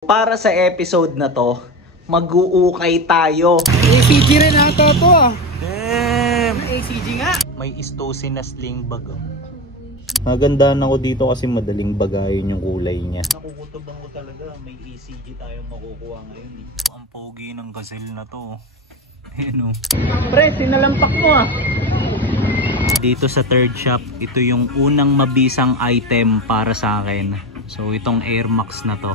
Para sa episode na to, mag-uukay tayo. ACG rin ata to ah. Damn! ACG nga. May istusin na sling bag. Magandaan ako dito kasi madaling bagayin yung kulay niya. Nakukutubang ko talaga, may ECG tayong makukuha ngayon. Ang pogi ng gazelle na to. Ayun o. Pre, sinalampak mo ah. Dito sa third shop, ito yung unang mabisang item para sa akin. So itong Air Max na to.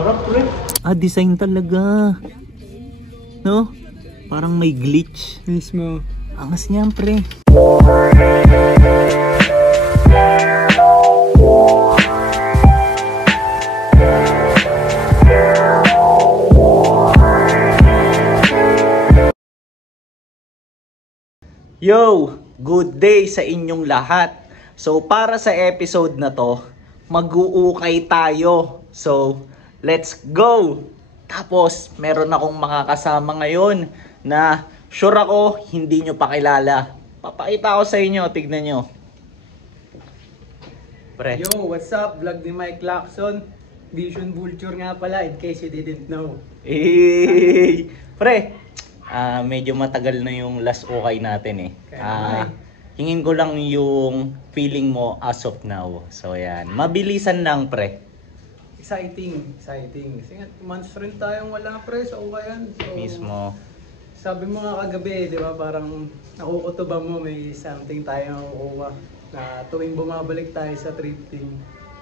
Harap pre. Ah, design talaga. No? Parang may glitch. Mismo. Angas niyan pre. Yo! Good day sa inyong lahat. So para sa episode na to, mag-uukay tayo. So let's go! Tapos meron akong mga kasama ngayon na sure ako hindi nyo pa kilala. Papakita ko sa inyo, tignan nyo. Pre. Yo, what's up? Vlog ni Mike Lacson. Vision Vulture nga pala, in case you didn't know. Hey! Pre, medyo matagal na yung last ukay natin eh. Hingin ko lang yung feeling mo as of now. So yan, mabilisan lang pre. Exciting. Kasi nga, months rin tayong wala pre sa ukayan. So, Mismo. sabi mo nga kagabi, di ba, parang nakukutuban mo, may something tayong nakukuha na tuwing bumabalik tayo sa thrifting.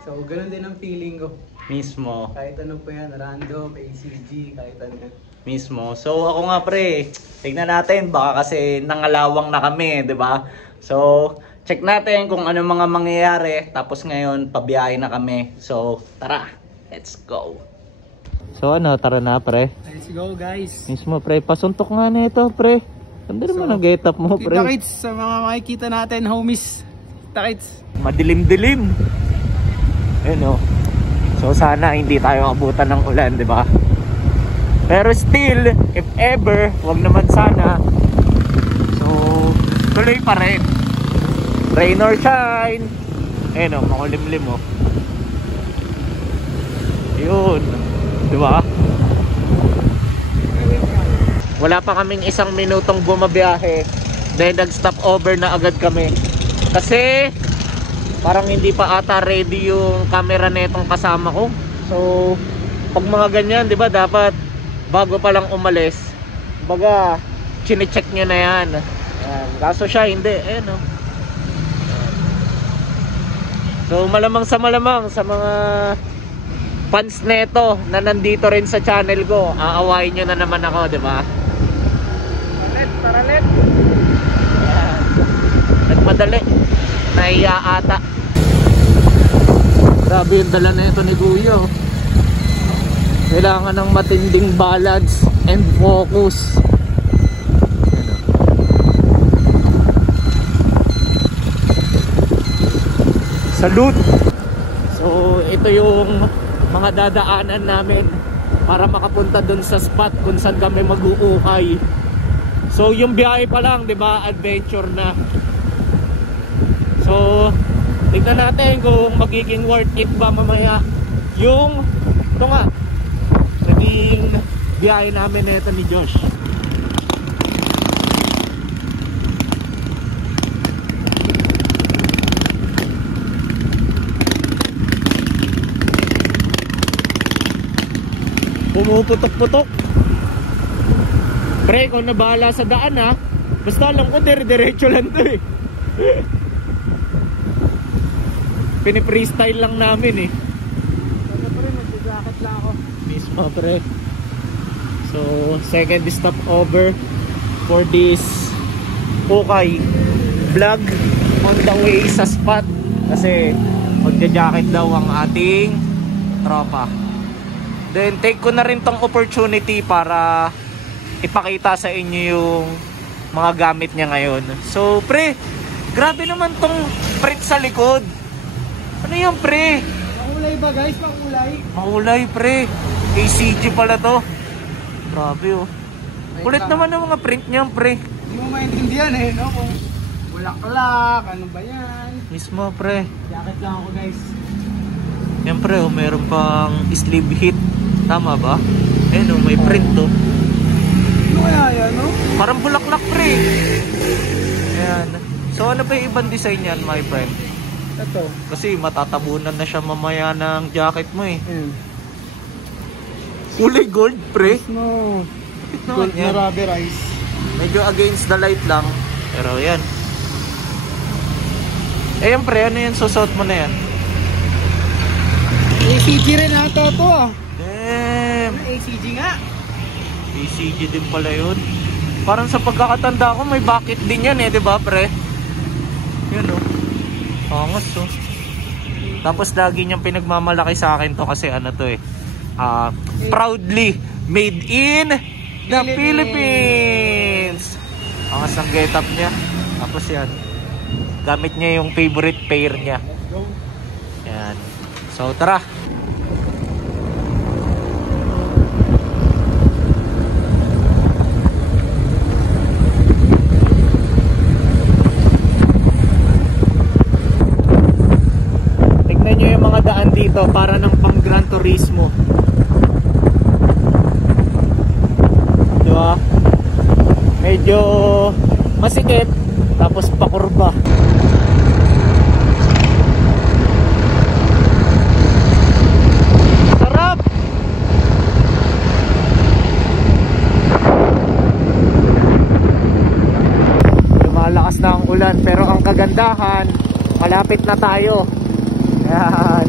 So, ganun din ang feeling ko. Mismo. Kahit ano pa yan, random, ACG, kahit ano yan. Mismo. So ako nga pre, tignan natin baka kasi nangalawang na kami, 'di ba? So check natin kung ano mga mangyayari tapos ngayon pabiyahe na kami. So tara, let's go. So ano, tara na pre. Let's go guys. Mismo pre, pasuntok nga nito pre. Ganda naman ang get up mo pre. Kita-kits sa mga makikita natin homies. Kita-kits. Madilim-dilim. Ayun oh. So sana hindi tayo abutan ng ulan, 'di ba? Pero still, if ever, wag naman sana. So, tuloy pa rin. Rain or shine. Ayun o, makulimlim o. Yun. Diba? Wala pa kaming isang minutong bumabiyahe. Then nag-stop over na agad kami. Kasi, parang hindi pa ata ready yung camera netong kasama ko. So, pag mga ganyan, diba, dapat bago pa lang umalis, baga chine-check nyo na yan. Ayan. Kaso siya hindi, no? So malamang sa mga fans neto na nandito rin sa channel ko, aawain nyo na naman ako, di ba? Taralet. Nagmadali, nahiya ata. Grabe yung dala neto ni Guyo. Kailangan ng matinding balance and focus. Salute! So ito yung mga dadaanan namin para makapunta dun sa spot kung saan kami mag-uukay. So yung biyahe pa lang, 'di ba, adventure na. So tignan natin kung magiging worth it ba mamaya yung ito nga naging biyahe namin nito ni Josh. Pumuputok-putok. Pre, kung nabahala sa daan ha, basta alam ko dire-diretso lang to eh. Pini-freestyle lang namin eh. Ano pa rin, mag-jacket lang ako. Mismo pre. So second stop over for this ukay vlog on the way sa spot kasi magja-jacket daw ang ating tropa. Then take ko na rin tong opportunity para ipakita sa inyo yung mga gamit niya ngayon. So pre, grabe naman tong print sa likod. Ano yung pre? Makulay ba guys? Makulay? Makulay pre. ACG pala to. Grabe oh. Kulit naman ang mga print niya pre. Hindi mo maintindihan eh, no? Kung bulaklak, ano ba yan? Mismo pre. Jacket lang ako guys. Siyempre, oh, meron pang sleeve hit. Tama ba? Ayun, oh, may print to. Ano kaya yan, no? Parang bulaklak, pre. Ayan. So, ano pa yung ibang design yan, my friend? Ito. Kasi matatabunan na siya mamaya ng jacket mo eh. Ayan. Kulay gold, pre. No. Gold Na rubberized. Medyo against the light lang. Pero yan. Ayan, pre. Ano yan? Susot mo na yan. ACG rin ata ito ah. Damn. ACG nga. ACG din pala yun. Parang sa pagkakatanda ko may bucket din yan eh, di ba, pre? Yun oh. Angas oh. Tapos lagi niyang pinagmamalaki sa akin to kasi ano to eh. Proudly made in the Philippines. Angas ang get-up niya. Tapos yan. Gamit niya yung favorite pair niya. Yan. So tara. Daan dito para ng pang Gran Turismo. Diba? Medyo masikip tapos pakurba. Sarap! Lumalakas na ang ulan pero ang kagandahan, malapit na tayo. Ayan.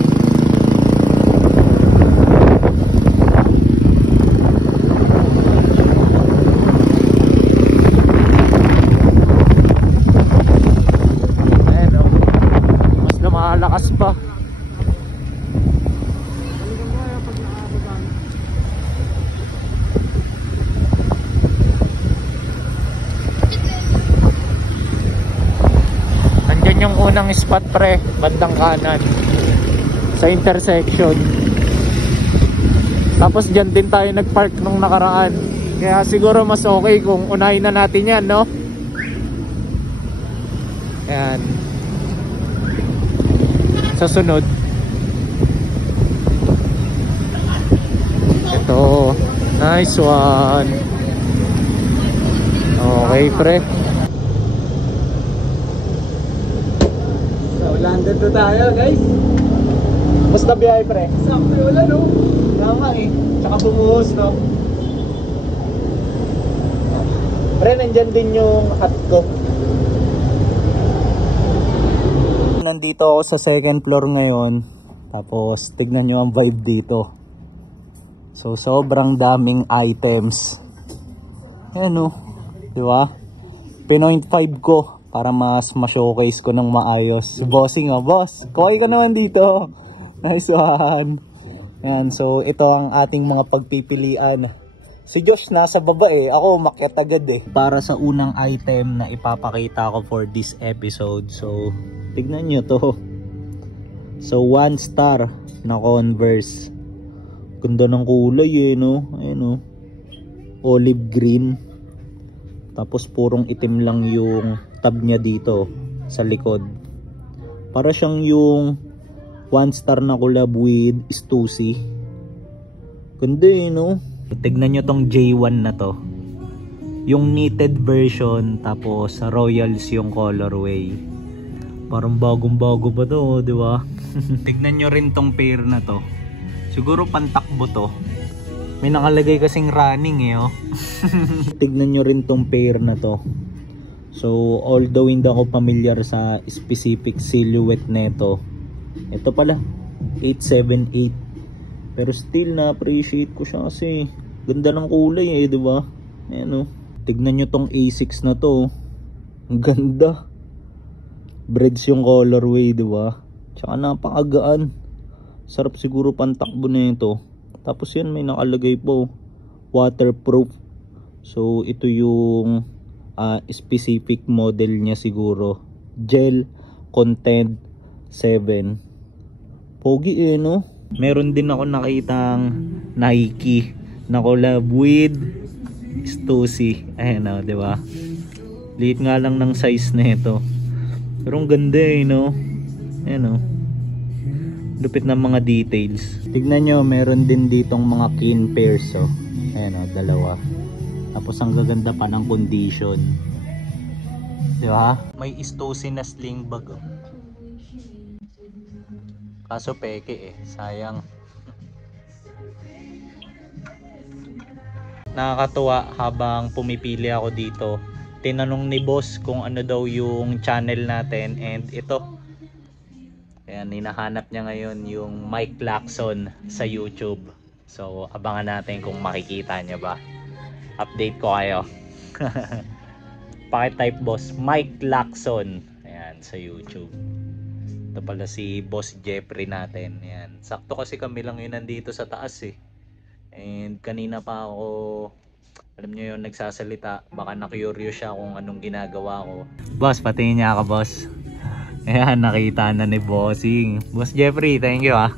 Ayan o. Mas lumalakas pa. Nandyan yung unang spot, pre. Bandang kanan sa intersection. Tapos dyan din tayo nagpark nung nakaraan. Kaya siguro mas okay kung unahin na natin yan, no? Ayan. Sa sunod. Ito. Nice one. Okay, pre. So, landed na tayo, guys. Basta biyahe, pre. Sakto yung ulan, no? Tama eh. Tsaka bumuhos, no? Pre, nandyan din yung hotdog. Nandito ako sa second floor ngayon. Tapos, tignan nyo ang vibe dito. So, sobrang daming items. Ayan o. Diba? P.5 ko para mas ma-showcase ko ng maayos. Bossing o, boss. Kuhay ka naman dito. Nice one. Yan, so ito ang ating mga pagpipilian. Si Josh nasa baba eh. Ako umakyat agad eh. Para sa unang item na ipapakita ko for this episode. So, tignan nyo to. So, 1 star na Converse. Ganda ng kulay eh, no? Ayan, no? Olive green. Tapos purong itim lang yung tab niya dito sa likod. Para siyang yung 1 star na collab with Stussy. Ganda eh, no? Tignan nyo tong J1 na to. Yung knitted version, tapos Royals yung colorway. Parang bagong-bago pa to, di ba? Tignan nyo rin tong pair na to. Siguro pantakbo to. May nakalagay kasing running eh, oh. Tignan nyo rin tong pair na to. So, although hindi ako familiar sa specific silhouette neto, ito pala 878, pero still na appreciate ko siya kasi ganda ng kulay eh, di ba? Ayan, oh. Tignan nyo tong A6 na to. Ang ganda. Breads yung colorway, di ba? Tsaka napakagaan. Sarap siguro pantakbo na ito. Tapos yan, may nakalagay po waterproof. So ito yung specific model niya siguro. Gel Content 7. Pogi eh, no? Meron din ako nakitang Nike na collab with Stussy. Ayan o, diba? Liit nga lang ng size na ito. Pero ang ganda eh, no? Ayan o. Lupit ng mga details. Tignan nyo, meron din ditong mga kin pairs. Oh. Ayan o, dalawa. Tapos ang gaganda pa ng condition. Diba? May Stussy na sling bag. Oh. Kaso peke eh. Sayang. Nakakatuwa habang pumipili ako dito. Tinanong ni boss kung ano daw yung channel natin. And ito. Ayan, hinahanap niya ngayon yung Mike Lacson sa YouTube. So, abangan natin kung makikita niya ba. Update ko kayo. Pakitype boss, Mike Lacson. Ayan, sa YouTube. Ito pala si Boss Jeffrey natin. Ayan. Sakto kasi kami lang yun nandito sa taas eh. And kanina pa ako, alam niyo yun, nagsasalita. Baka na-curious siya kung anong ginagawa ko. Boss, patingin niya ako boss. Ayan, nakita na ni Bossing. Boss Jeffrey, thank you ah.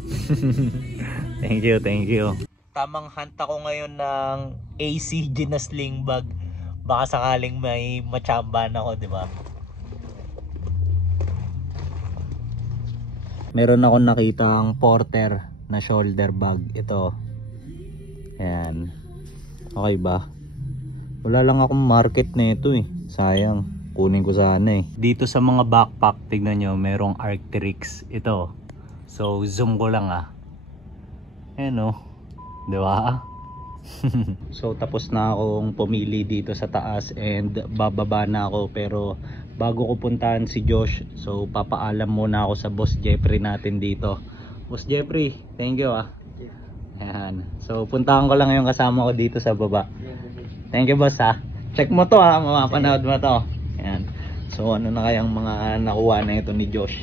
Thank you, thank you. Tamang hunt ako ngayon ng ACG na sling bag. Baka sakaling may matsambahan ako, di ba? Meron akong nakitang Porter na shoulder bag. Ito. Ayan. Okay ba? Wala lang akong market na ito eh. Sayang. Kunin ko sana eh. Dito sa mga backpack, tignan nyo, merong Arc'teryx. Ito. So, zoom ko lang ah. Ayan o. Diba? So, tapos na akong pumili dito sa taas and bababa na ako. Pero, bago ko puntahan si Josh, so, papaalam muna ako sa Boss Jeffrey natin dito. Boss Jeffrey, thank you ah. Ayan. So, puntahan ko lang yung kasama ko dito sa baba. Thank you boss ah. Check mo to ah, mapapanood mo to. Ayan. So ano na kayang mga nakuha na ito ni Josh.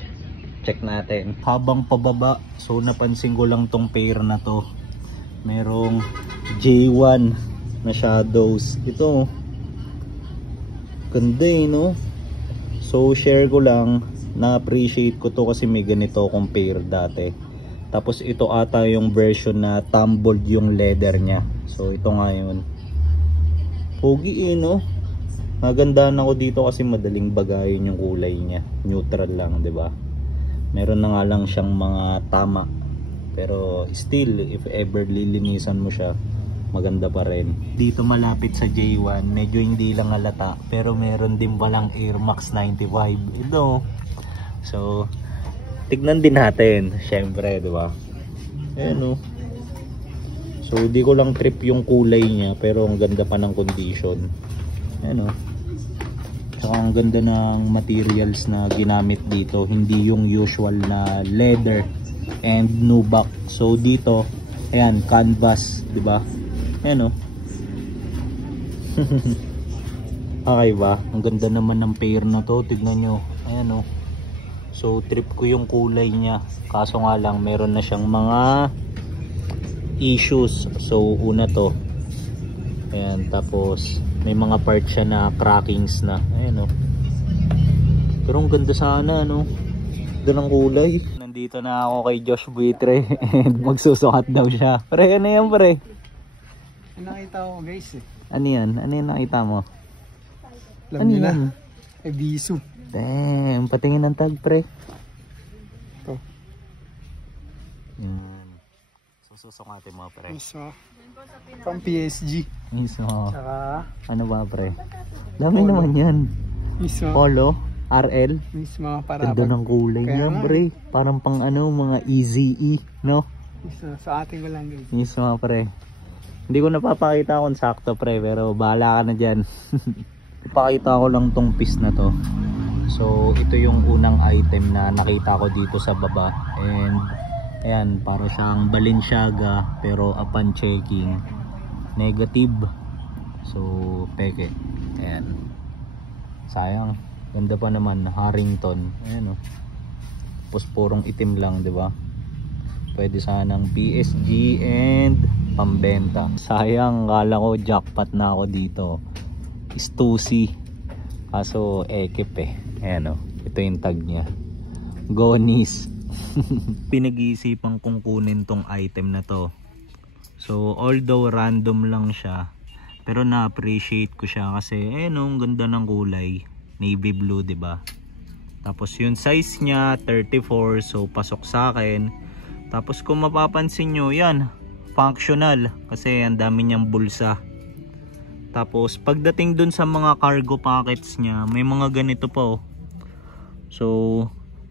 Check natin. Habang pababa, so napansin ko lang tong pair na to. Merong J1 na shadows. Ito. Ganda eh no. So share ko lang. Na-appreciate ko to kasi may ganito akong pair dati. Tapos ito ata yung version na tumbled yung leather nya. So ito nga yun. Pogi eh no. Magandaan ako dito kasi madaling bagayin yung kulay niya. Neutral lang, 'di ba? Meron na nga lang siyang mga tama. Pero still, if ever lilinisan mo siya, maganda pa rin. Dito malapit sa J1, medyo hindi lang halata, pero meron din palang Air Max 95. Ito. So, tignan din natin, syempre, 'di ba? Ayan oh. So, di ko lang trip yung kulay niya, pero ang ganda pa ng condition. Ayan o. Saka ang ganda ng materials na ginamit dito. Hindi yung usual na leather and nubuck. So dito, ayan, canvas, diba? Ayan o. Okay ba? Ang ganda naman ng pair na to. Tignan nyo. Ayan o. So trip ko yung kulay niya. Kaso nga lang, meron na siyang mga issues. So una to. Ayan, tapos may mga part siya na crackings na. Ayan o. Pero ang ganda sana no. Ganda ng kulay. Nandito na ako kay Josh Buitre and magsusukat daw siya. Pre, ano yan pre? Nakita ko guys eh. Ano yan? Ano yan nakita mo? Alam ano nila. yan? Ebisu. Damn, patingin ng tag pre. Ito. Yan. Susukatin mo pre. Mismo. From PSG. Mismo. Tsaka ano ba pre? Dami naman yan. mismo. Polo, RL. Mismo para Ganda ng kulay niya pre. Parang pang ano, mga Eazy-E, no? mismo. Sa ating ko lang guys. Mismo pre. Hindi ko napapakita kung sakto pre, pero bahala ka na dyan. Ipakita ko lang tong piece na to. So ito yung unang item na nakita ko dito sa baba. And ayan, para siyang Balenciaga, pero upon checking, negative. So peke. Ayan. Sayang. Ganda pa naman, Harrington. Ayan o. Tapos purong itim lang, di ba? Pwede sanang PSG and pambenta. Sayang, kala ko jackpot na ako dito. Stussy. Kaso ekip eh. Ayan o. Ito yung tag niya. Gonis. Pinag-iisipan kong kunin tong item na to. So although random lang siya, pero na-appreciate ko siya kasi ang ganda ng kulay. Navy blue, 'di ba? Tapos yung size niya 34, so pasok sa akin. Tapos kung mapapansin nyo, yan, functional kasi ang dami niyang bulsa. Tapos pagdating dun sa mga cargo pockets niya, may mga ganito pa oh. So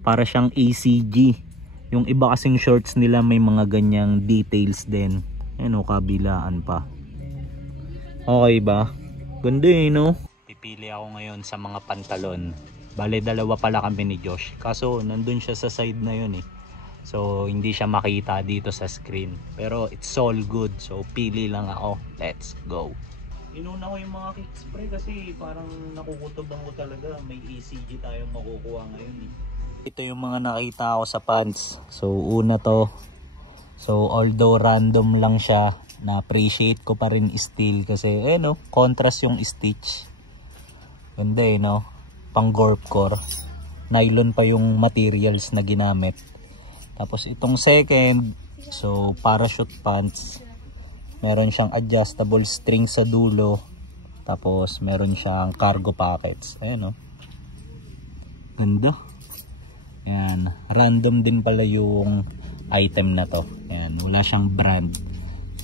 para siyang ACG. Yung iba kasing shorts nila may mga ganyang details din. Ayan o, kabilaan pa. Okay ba? Ganda eh, no? Pipili ako ngayon sa mga pantalon. Bale, dalawa pala kami ni Josh. Kaso nandun siya sa side na yun eh. So hindi siya makita dito sa screen. Pero it's all good. So pili lang ako. Let's go. Inuna ko yung mga kicks pre kasi parang nakukutubang ko talaga. May ECG tayong makukuha ngayon eh. Ito yung mga nakita ko sa pants. So una to. So although random lang siya, na-appreciate ko pa rin still kasi no, contrast yung stitch. Ganda eh no. Pang gorpcore. Nylon pa yung materials na ginamit. Tapos itong second, so parachute pants. Meron siyang adjustable string sa dulo. Tapos meron siyang cargo pockets. Ayan o. Ganda. Ayan. Random din pala yung item na to. Ayan. Wala siyang brand.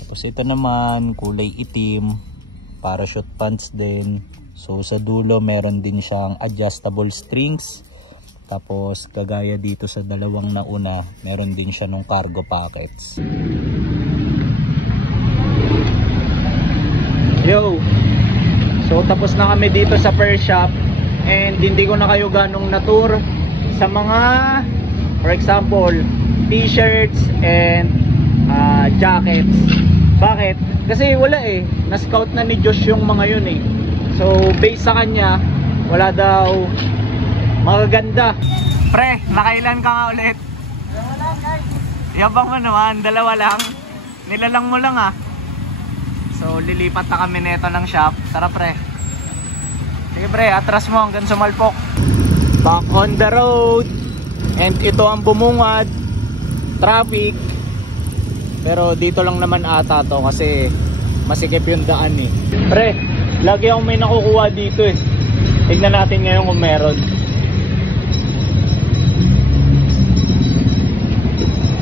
Tapos ito naman, kulay itim. Parachute pants din. So sa dulo meron din siyang adjustable strings. Tapos kagaya dito sa dalawang nauna, meron din siya nung cargo pockets. Yo! So tapos na kami dito sa per shop. And hindi ko na kayo ganong na-tour sa mga, for example, t-shirts and jackets. Bakit? Kasi wala eh. Na-scout na ni Josh yung mga yun eh. So based sa kanya, wala daw magaganda. Pre, nakailan ka nga ulit? Dalawa lang guys. Yabang mo naman, dalawa lang. Nilalang mo lang ah. So lilipat na kami neto ng shop. Tara pre. Sige pre, atras mo hanggang sumalpok. Back on the road. And ito ang bumungad. Traffic. Pero dito lang naman ata to kasi masikip yung daan eh. Pre, lagi akong may nakukuha dito eh. Tignan natin ngayon kung meron.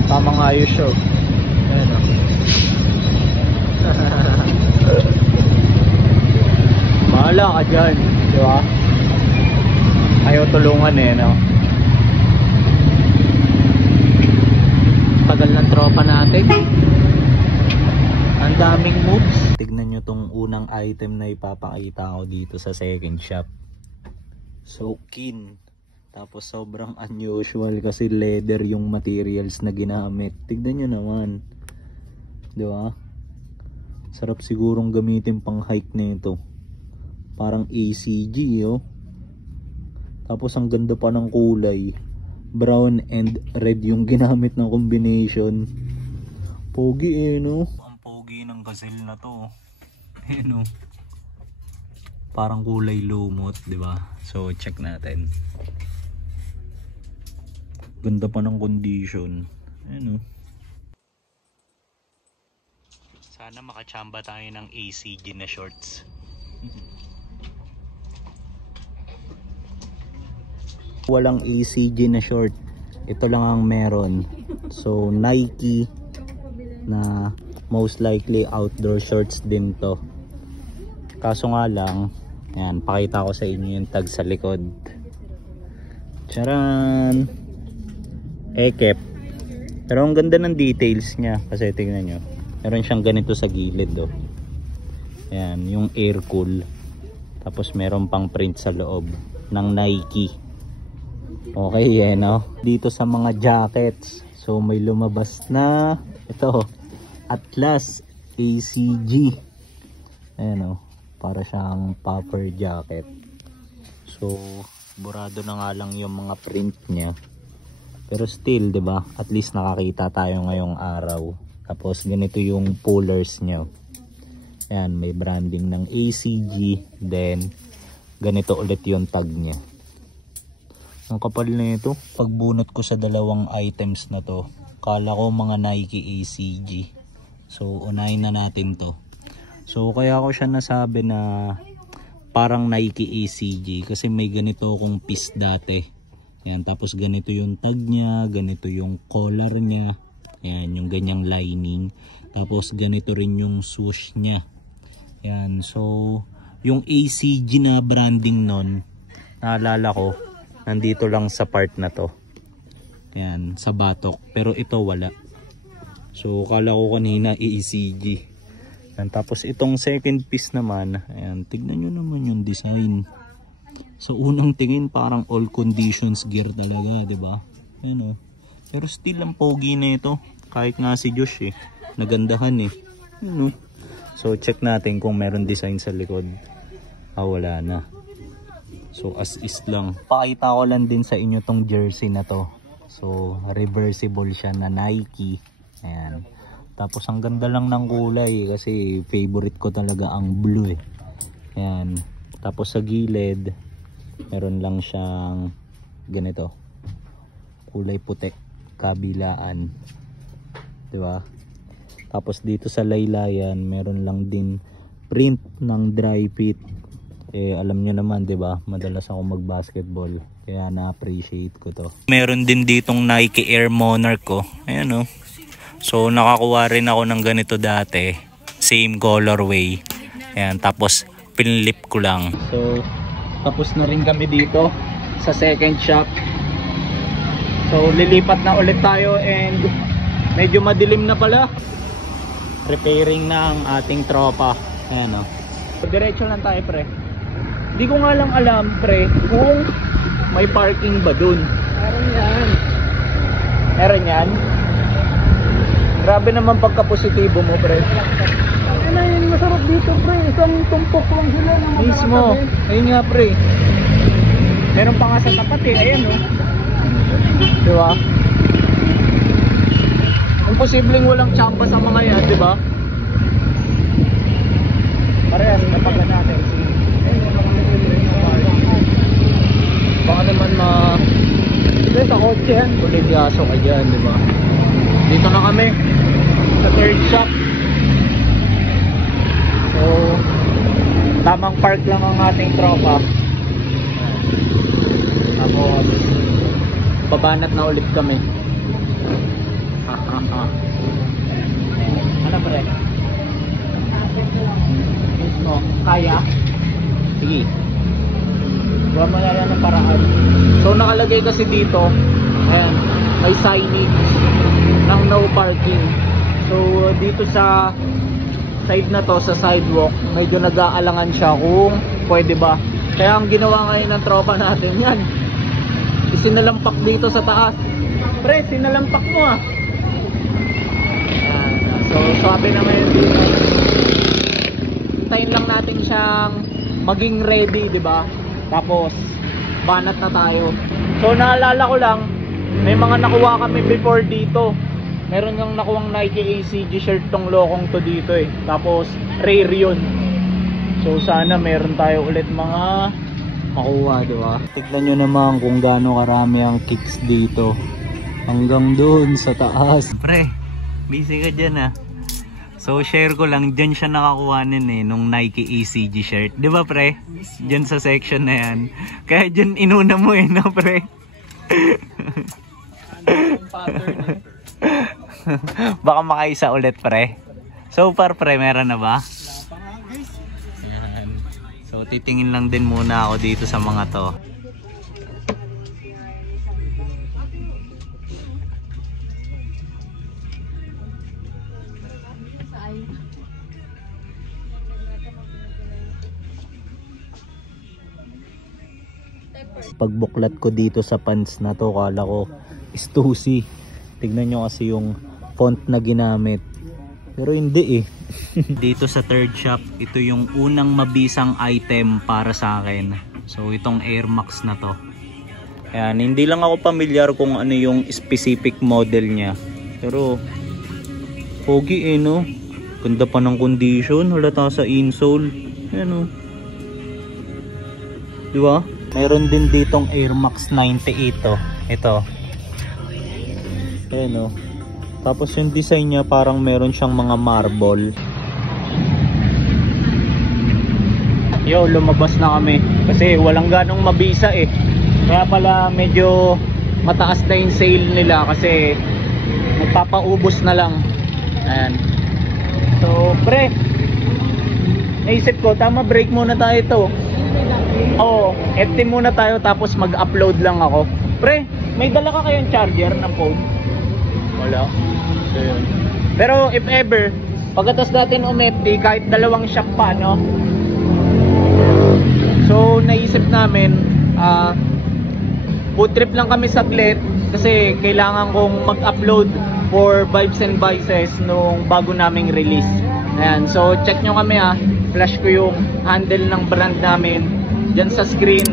Tamang ayos siya. Ayan o. Bahala ka dyan. Diba? Ayaw tulungan eh, no? Tagal ng tropa natin. Ang daming moves. Tignan nyo tong unang item na ipapakita ko dito sa second shop. So keen. Tapos sobrang unusual kasi leather yung materials na ginamit. Tignan nyo naman. Diba? Sarap sigurong gamitin pang hike na ito. Parang ACG oh. Tapos ang ganda pa ng kulay. Brown and red yung ginamit ng combination. Pogi eh no. Ang pogi ng gazelle na to. Eh no. Parang kulay lumot, di ba? So check natin. Ganda pa ng condition. Eh no. Sana makachamba tayo ng ACG na shorts. Walang ACG na short. Ito lang ang meron. So Nike na most likely outdoor shorts din to. Kaso nga lang, yan, pakita ko sa inyo yung tag sa likod. Charan! Ekep. Pero ang ganda ng details niya. Kasi tingnan nyo. Meron siyang ganito sa gilid oh. Yan, yung air cool. Tapos meron pang print sa loob ng Nike. Okay, yan no. Dito sa mga jackets. So may lumabas na ito, Atlas ACG. Ayan o, para siyang puffer jacket. So burado na nga lang yung mga print niya. Pero still, 'di ba? At least nakakita tayo ngayong araw. Tapos ganito yung pullers niya. Ayan, may branding ng ACG, then ganito ulit yung tag niya. Ang kapal na ito. Pagbunot ko sa dalawang items na to, kala ko mga Nike ACG. So unahin na natin to. So kaya ko siya nasabi na parang Nike ACG kasi may ganito akong piece dati. Yan, tapos ganito yung tag niya, ganito yung collar niya. Ayan, yung ganyang lining. Tapos ganito rin yung swoosh niya. Ayan, so yung ACG na branding nun, naalala ko, nandito lang sa part na to. Ayan, sa batok. Pero ito wala. So kala ko kanina ACG. Ayan, tapos itong second piece naman, ayan, tignan nyo naman yung design. So unang tingin parang all conditions gear talaga, 'di ba? Ayan, oh. Pero still ang pogi na ito. Kahit nga si Josh nagandahan Ayan, oh. So check natin kung meron design sa likod. Wala na. So as is lang. Pakita ko lang din sa inyo tong jersey na to. So reversible siya na Nike. Ayan. Tapos ang ganda lang ng kulay kasi favorite ko talaga ang blue Ayan. Tapos sa gilid meron lang siyang ganito, kulay puti kabilaan, di ba? Tapos dito sa laylayan meron lang din print ng dry fit. Alam nyo naman, di ba, madalas ako mag-basketball kaya na-appreciate ko to. Meron din ditong Nike Air Monarch ko. Ayan, oh. So nakakuha rin ako ng ganito dati, same colorway. Ayan, tapos pinlip ko lang. So tapos na rin kami dito sa second shop. So lilipat na ulit tayo and medyo madilim na pala. Repairing na ang ating tropa. Ayan, o. Diretso lang tayo, pre. Hindi ko nga lang alam, pre, kung may parking ba dun. Meron yan. Meron yan? Grabe naman pagka-positibo mo, pre. Ano yung masarap dito, pre? Isang tumpok lang sila na mismo. Ayun nga, pre. Meron pa nga sa tapat ayan, oh. Diba? Kung posibleng walang tsampa sa mga yan, diba? Parehan, napagan natin. Baka naman hindi, sa kotse yan. Kulit yaso ka dyan, diba? Dito na kami sa third shop. So tamang park lang ang ating tropa. Tapos babanat na ulit kami. Ano pre? Mismo, kaya? Sige, gawa mo na lang ng paraan. So nakalagay kasi dito, ayan, may signage ng no parking. So dito sa side na to, sa sidewalk, medyo nag-aalangan siya kung pwede ba. Kaya ang ginawa ngayon ng tropa natin yan, isinalampak dito sa taas. Pre, sinalampak mo So sabi na ngayon dito, hintayin lang natin siyang maging ready, diba? Tapos banat na tayo. So naalala ko lang, may mga nakuha kami before dito. Meron yung nakuwang Nike ACG shirt tong lokong to dito Tapos rare yun. So sana meron tayo ulit mga makuha, diba? Tignan nyo naman kung gaano karami ang kicks dito. Hanggang doon sa taas. Pre, busy ka dyan So share ko lang, dyan siya nakakuha nung Nike ACG shirt. Diba pre? Dyan sa section na yan. Kaya dyan inuna mo no pre? Baka makaisa ulit pre. So far pre, meron na ba? Ayan. So titingin lang din muna ako dito sa mga to. Pagbuklat ko dito sa pants na to, kala ko Stussy. Tignan nyo kasi yung font na ginamit, pero hindi Dito sa third shop, ito yung unang mabisang item para sa akin. So itong Air Max na to. Ayan, hindi lang ako pamilyar kung ano yung specific model niya, pero pogi no. Ganda pa ng condition, halata sa insole. Ayan diba? Meron din ditong Air Max 98 ito. Ayan Tapos yung design niya parang meron siyang mga marble. Yo, lumabas na kami kasi walang ganong mabisa Kaya pala medyo mataas na yung sale nila kasi ipapaubos na lang. Ayan. So pre, naisip ko tama, break muna tayo to. Oo, FT muna tayo tapos mag-upload lang ako. Pre, may dala ka kayong charger ng phone? Wala. So yun. Pero if ever, pagkatapos natin umFT, kahit dalawang shock pa, no? So naisip namin, food trip lang kami saglit kasi kailangan kong mag-upload for Vibes and Vices nung bago naming release. Ayan, so check nyo kami flash ko yung handle ng brand namin dyan sa screen.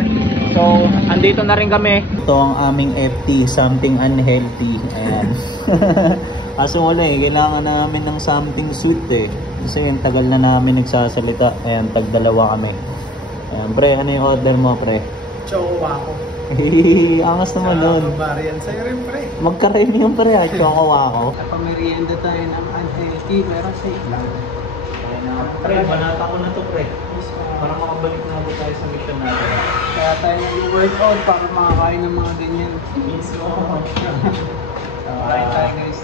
So andito na rin kami. Ito ang aming FT, something unhealthy. Ayan. Kaso wala kailangan namin ng something sweet kasi yung tagal na namin nagsasalita. Ayan, tagdalawa kami. Ayan, pre, ano yung order mo, pre? Choco Waco. Angas naman nun. Variant sa'yo rin, pre. Magkaremi yung pre, Choco Waco. Pamerienda tayo ng unhealthy, meron safe lang. Pre, banata ko na to, pre. Para makabalik na ako tayo sa mission natin. Kaya tayo nag-workout para makakain ng mga ganyan. Mismo. Kain tayo, guys.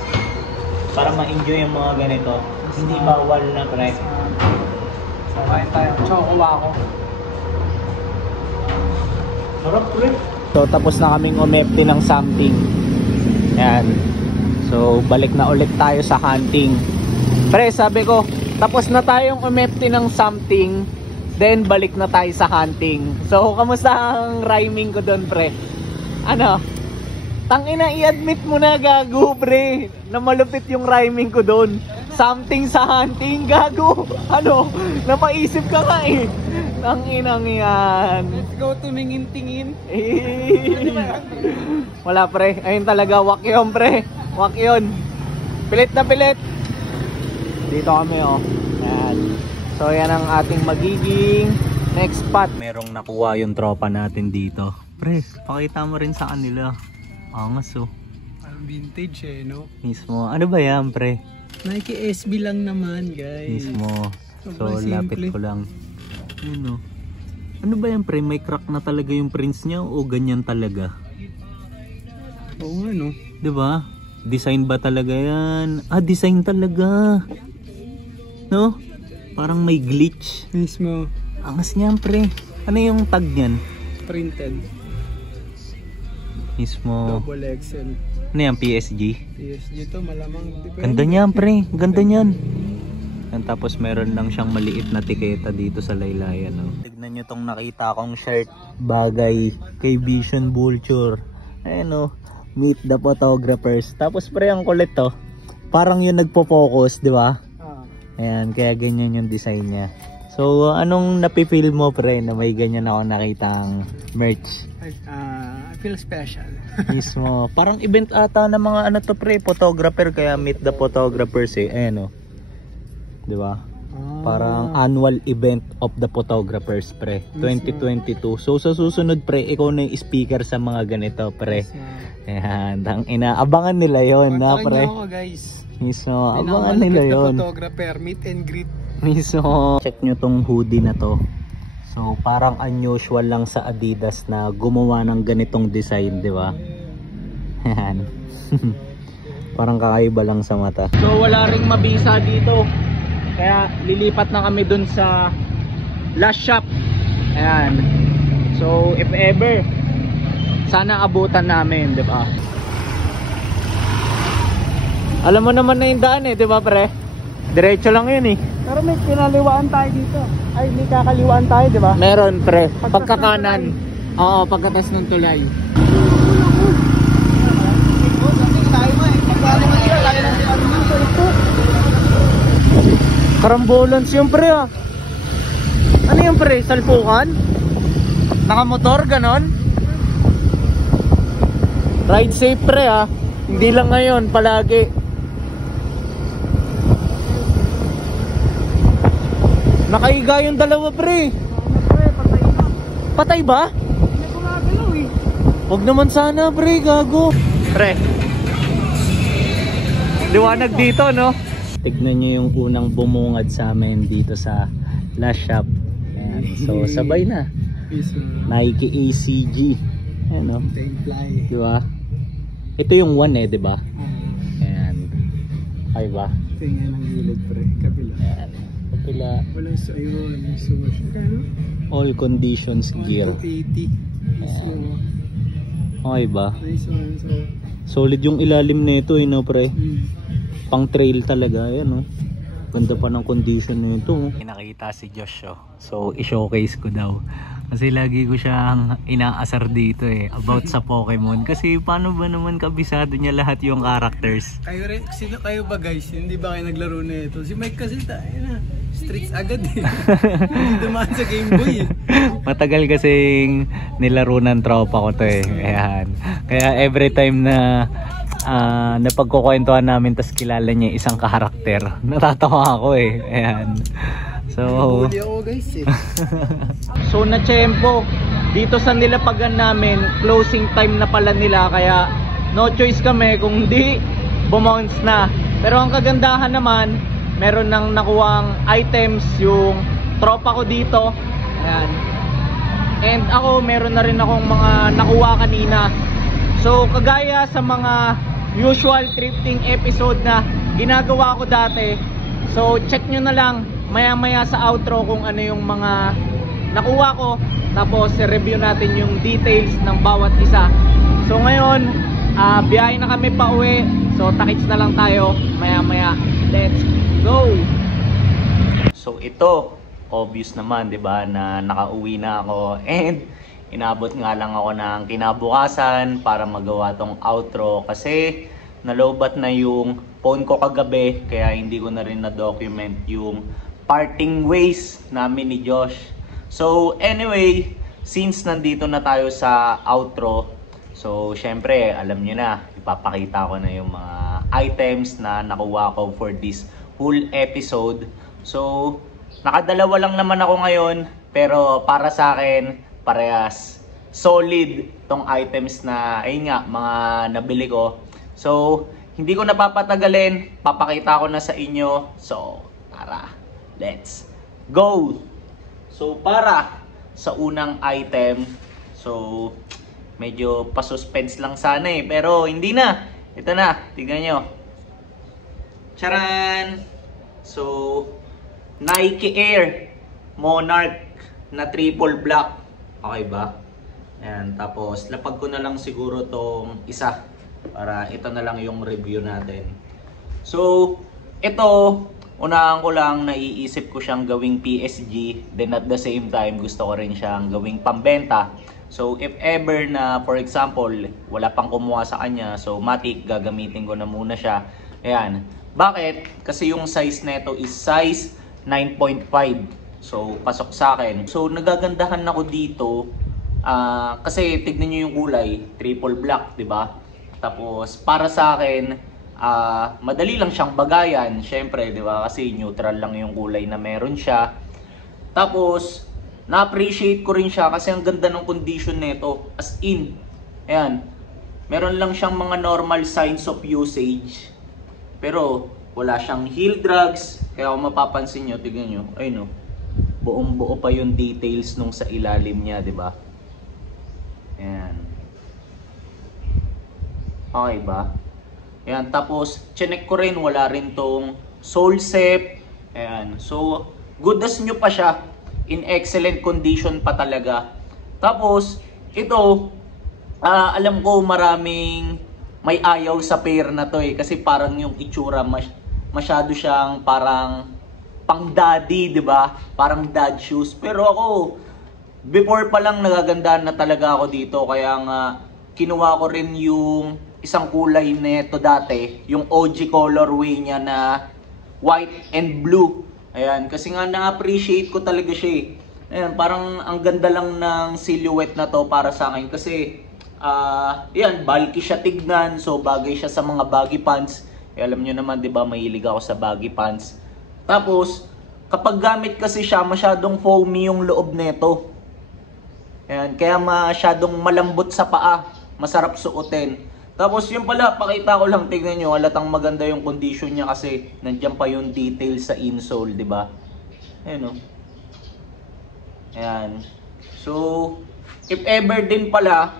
Para ma-enjoy yung mga ganito. Hindi bawal na, pre. So, kain tayo. Choco Waco. Sarap, pre. So tapos na kaming umFT ng something. Yan. So balik na ulit tayo sa hunting. Pre, sabi ko, tapos na tayong umFT ng something, then balik na tayo sa hunting. So kamusta ang rhyming ko doon, pre? Ano? Tangina, i-admit mo na, gago, pre, na malupit yung rhyming ko doon. Something sa hunting, gago. Ano? Napaisip ka nga Tanginang yan. Let's go tumingin-tingin. Wala, pre. Ayun talaga, wak yun, pre. Wak yun. Pilit na pilit. Dito kami, Ayan. So yan ang ating magiging next spot. Merong nakuha yung tropa natin dito. Pre, pakita mo rin sa kanila. Angas, Ang vintage, no? Mismo. Ano ba yan, pre? Nike SB lang naman, guys. Mismo. So Sobrang lapit simple. ko lang. Ano ba yan, pre? May crack na talaga yung prints niya o ganyan talaga? Oo nga, no? Diba? Design ba talaga yan? Design talaga. No? Parang may glitch. Mismo. Angas niyan, pre. Ano yung tag niyan? Printed. Mismo. Double XL. Ano yan? PSG? PSG to, malamang. Ganda niyan, pre. Ganda niyan. Tapos meron lang siyang maliit na tiketa dito sa laylayan. Tignan nyo tong nakita kong shirt. Bagay kay Vision Vulture. Ayan, meet the photographers. Tapos pre, ang kulit to. Parang yung nagpo-focus, di ba? Ayan, kaya ganyan yung design niya. So, anong napifeel mo, pre, na may ganyan ako nakitang merch? I feel special. Mismo. Parang event ata ng mga ano to, pre, photographer. Kaya meet the photographers Ayan, diba? Parang annual event of the photographers, pre. 2022. So sa susunod, pre, ikaw na yung speaker sa mga ganito, pre. Ayan, abangan nila yon, na, pre. Ako, guys. Mismo, abangan nila yon. Photographer, meet and greet. Mismo. Check nyo tong hoodie na to. So parang unusual lang sa Adidas na gumawa ng ganitong design, diba? Ayan. Parang kakaiba lang sa mata. So wala ring mabisa dito. Kaya lilipat na kami dun sa last shop. Ayan. So if ever, sana abutan namin, 'di ba? Alam mo naman na yung daan di ba, pre? Diretso lang 'yun Pero may kinaliwaan tayo dito. Ay, may kakaliwaan tayo, 'di ba? Meron, pre. Pagkakanan. Oo, pagkatas ng tulay. Karambolans yung pre Ano yung pre? Salpukan? Nakamotor, ganon? Ride safe, pre Hindi lang ngayon, palagi. Nakaiga yung dalawa, pre. Patay ba? Hindi ko magalaw Huwag naman sana, pre, gago. Pre, liwanag dito, no? Tignan nyo yung unang bumungad sa amin dito sa last shop. Ayan. So sabay na. Nike ACG. Ayan, no? Diba? Ito yung one diba? Ayan. Okay ba? Tingnan ang gilid pre, kabila. Ayan. Kapila. Walang sayo, walang suwash. All conditions gear. 180. Ayan. Okay ba? Nice one. So, Solid yung ilalim nito eh, no pre? Pang trail talaga, ayan oh. Ganda pa ng condition nito. Nakita si Josh oh. So i-showcase ko daw. Kasi lagi ko siyang inaasar dito eh about sa Pokemon. Kasi paano ba naman kabisado niya lahat yung characters? kayo rin, sino kayo ba guys? Hindi ba kayo naglaro na ito? Si Mike kasi tayo na. Streets agad eh. Hindi dumaan sa Game Boy eh. Matagal kasing nilaro ng tropa ko to eh. Ayan. Kaya every time na napagkukwentuhan namin tas kilala niya isang karakter, natatawa ako eh. Ayan. So, huli ako guys eh. so na-tsempo dito sa nilapagan namin, closing time na pala nila, kaya no choice kami kung di bumounce na. Pero ang kagandahan naman, meron nang nakuwang items yung tropa ko dito. Ayan. And ako, meron na rin akong mga nakuha kanina. So kagaya sa mga usual thrifting episode na ginagawa ko dati, so check nyo na lang maya maya sa outro kung ano yung mga nakuha ko, tapos review natin yung details ng bawat isa. So ngayon biyahe na kami pa uwi, so takits na lang tayo maya maya. Let's go! So ito, obvious naman 'di ba na nakauwi na ako, and inabot nga lang ako ng kinabukasan para magawa tong outro kasi nalobat na yung phone ko kagabi, kaya hindi ko na rin na-document yung parting ways namin ni Josh. So anyway, since nandito na tayo sa outro, so syempre alam nyo na, ipapakita ko na yung mga items na nakuha ko for this whole episode. So nakadalawa lang naman ako ngayon, pero para sa akin parehas solid tong items na ayun nga mga nabili ko. So hindi ko napapatagalin, papakita ko na sa inyo. So tara, let's go! So para sa unang item, so medyo pa-suspense lang sana eh, pero hindi na. Ito na, tingnan nyo. Charan! So Nike Air Monarch na triple black. Okay ba? Ayan, tapos lapag ko na lang siguro tong isa para ito na lang yung review natin. So ito, unahan ko lang, naiisip ko siyang gawing PSG, then at the same time gusto ko rin siyang gawing pambenta. So if ever na for example wala pang kumuha sa kanya, so matik gagamitin ko na muna siya. Ayan. Bakit? Kasi yung size nito is size 9.5. So pasok sa akin. So nagagandahan ako dito kasi tignan niyo yung kulay, triple black, 'di ba? Tapos para sa akin, madali lang siyang bagayan, syempre, 'di ba? Kasi neutral lang yung kulay na meron siya. Tapos na-appreciate ko rin siya kasi ang ganda ng condition nito, as in. Ayan. Meron lang siyang mga normal signs of usage. Pero wala siyang heel drugs, kaya kung mapapansin niyo, tignan niyo, ayun oh. Buong-buo pa yung details nung sa ilalim niya, 'di ba? Ayan. Okay ba? Ayan, tapos chinek ko rin, wala rin tong sole sep. Ayan. So, good as new pa siya. In excellent condition pa talaga. Tapos, ito, alam ko maraming may ayaw sa pair na to eh. Kasi parang yung itsura, masyado siyang parang pang daddy, di ba? Parang dad shoes. Pero ako, before pa lang nagagandahan na talaga ako dito. Kaya nga, kinuha ko rin yung isang kulay nito dati, yung OG colorway niya na white and blue. Ayan, kasi nga na-appreciate ko talaga siya eh. Ayan, parang ang ganda lang ng silhouette na to para sa akin kasi yan, bulky siya tignan, so bagay siya sa mga baggy pants. Alam niyo naman 'di ba, mahilig ako sa baggy pants. Tapos kapag gamit kasi siya, masyadong foamy yung loob nito. Ayan, kaya masyadong malambot sa paa, masarap suotin. Tapos yung pala, pakita ko lang, tignan nyo, halatang maganda yung condition niya kasi nandiyan pa yung detail sa insole, di ba? Ayan o. Ayan. So, if ever din pala,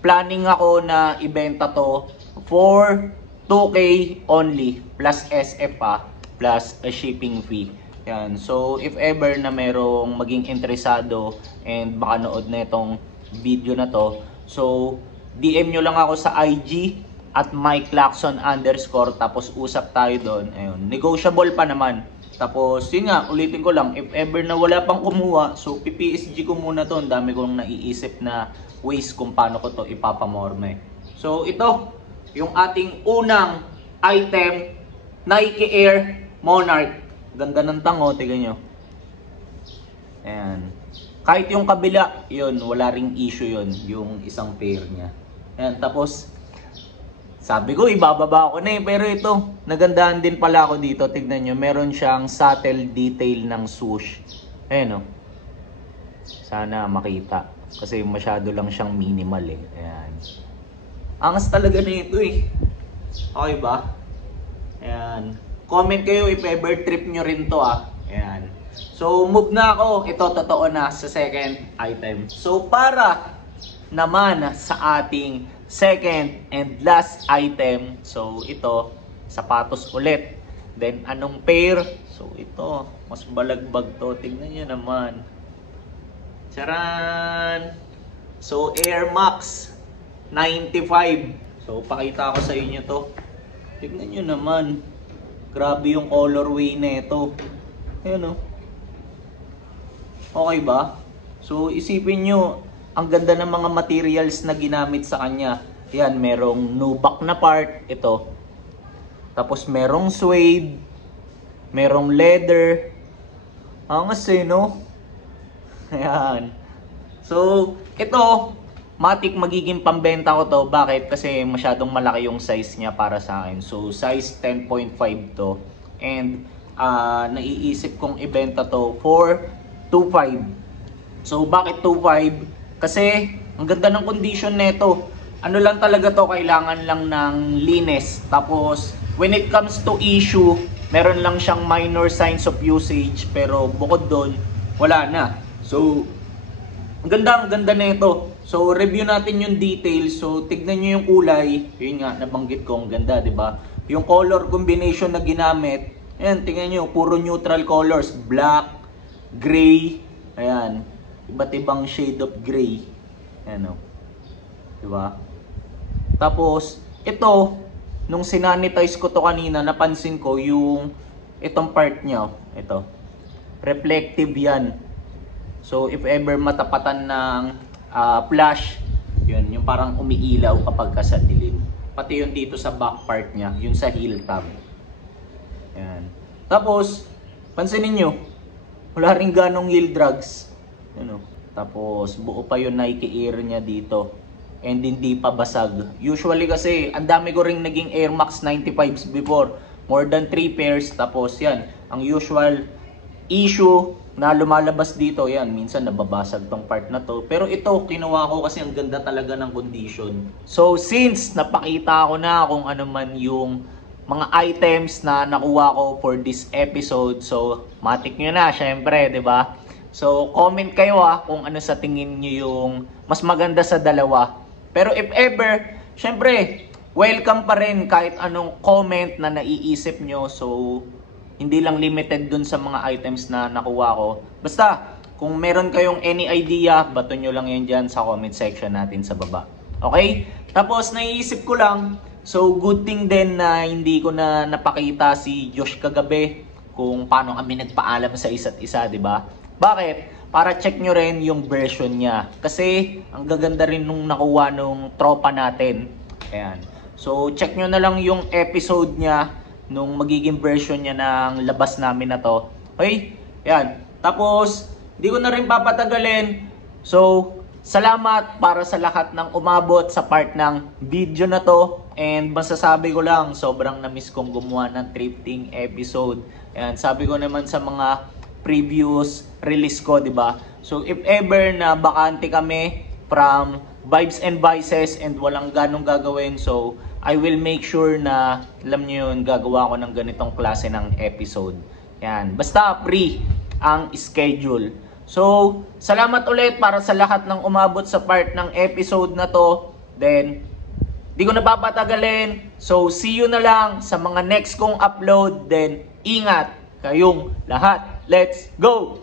planning ako na ibenta to for 2K only plus SF pa plus a shipping fee. Yan. So if ever na merong maging interesado and baka nood na itong video na to, so DM nyo lang ako sa IG at MikeLacson_ tapos usap tayo doon. Ayun. Negotiable pa naman. Tapos yun nga, ulitin ko lang, if ever na wala pang kumuha, so PPSG ko muna to. Ang dami kong naiisip na ways kung paano ko to ipapamorme. So ito, yung ating unang item, Nike Air Monarch. Ganda ng tango, tignan nyo. Ayan. Kahit yung kabila, yun, wala ring issue yun, yung isang pair niya. Ayan, tapos, sabi ko, ibababa ko na eh. Pero ito, nagandahan din pala ako dito. Tignan nyo, meron siyang subtle detail ng swoosh. Ayan o. Sana makita. Kasi masyado lang siyang minimal eh. Ayan. Angas talaga na ito eh. Okay ba? Ayan. Comment kayo if ever trip nyo rin to ah. Ayan. So, move na ako. Ito, totoo na sa second item. So, para naman sa ating second and last item. So, ito, sapatos ulit. Then, anong pair? So, ito, mas balagbag to. Tignan nyo naman. Charan! So, Air Max 95. So, pakita ko sa inyo to. Tignan nyo naman. Grabe yung colorway na ito. Ayan o. Okay ba? So, isipin nyo, ang ganda ng mga materials na ginamit sa kanya. Yan, merong nubuck na part. Ito. Tapos merong suede. Merong leather. Angas eh, no? Ayan. So, ito, matik magiging pambenta ko to. Bakit? Kasi masyadong malaki yung size niya para sa akin. So, size 10.5 to. And, naiisip kong ibenta to for 2.5. So, bakit 2.5? Kasi, ang ganda ng condition nito. Ano lang talaga to, kailangan lang ng linis. Tapos, when it comes to issue, meron lang siyang minor signs of usage. Pero, bukod doon, wala na. So, ang ganda nito. So, review natin yung details. So, tignan nyo yung kulay. Yun nga, nabanggit ko, ang ganda, di ba? Yung color combination na ginamit, ayan, tingnan nyo, puro neutral colors. Black, gray, ayan. Iba't ibang shade of gray. Ayan o. Di ba? Tapos, ito, nung sinanitize ko to kanina, napansin ko yung itong part niya. Ito. Reflective yan. So, if ever matapatan ng flash, yun, yung parang umiilaw kapag sa dilim. Pati yun dito sa back part niya, yun sa heel tab. Yan. Tapos, pansinin nyo, wala rin ganong heel drags. Ano? Tapos, buo pa yung Nike Air niya dito. And hindi pa basag. Usually kasi, ang dami ko ring naging Air Max 95s before. More than 3 pairs. Tapos yan, ang usual issue na lumalabas dito, yan, minsan nababasag tong part na to. Pero ito, kinuha ko kasi ang ganda talaga ng condition. So, since napakita ko na kung ano man yung mga items na nakuha ko for this episode, so, matik nyo na, syempre, di ba? So, comment kayo kung ano sa tingin nyo yung mas maganda sa dalawa. Pero if ever, syempre, welcome pa rin kahit anong comment na naiisip nyo. So, hindi lang limited dun sa mga items na nakuha ko. Basta, kung meron kayong any idea, bato nyo lang yan dyan sa comment section natin sa baba. Okay? Tapos, naiisip ko lang, so good thing din na hindi ko na napakita si Josh kagabi kung paano kami nagpaalam sa isa't isa, di ba? Bakit? Para check nyo rin yung version niya. Kasi, ang gaganda rin nung nakuha nung tropa natin. Ayan. So, check nyo na lang yung episode niya nung magiging version niya ng labas namin na to. Okay? Yan. Tapos, di ko na rin papatagalin. So, salamat para sa lahat ng umabot sa part ng video na to. And masasabi ko lang, sobrang na-miss kong gumawa ng thrifting episode. Yan. Sabi ko naman sa mga previous release ko, di ba? So, if ever na bakante kami from Vibes and Vices and walang ganong gagawin, so, I will make sure na, alam nyo yun, gagawa ko ng ganitong klase ng episode. Yan. Basta free ang schedule. So, salamat ulit para sa lahat ng umabot sa part ng episode na to. Then, Di ko napapatagalin. So, see you na lang sa mga next kong upload. Then, ingat kayong lahat. Let's go!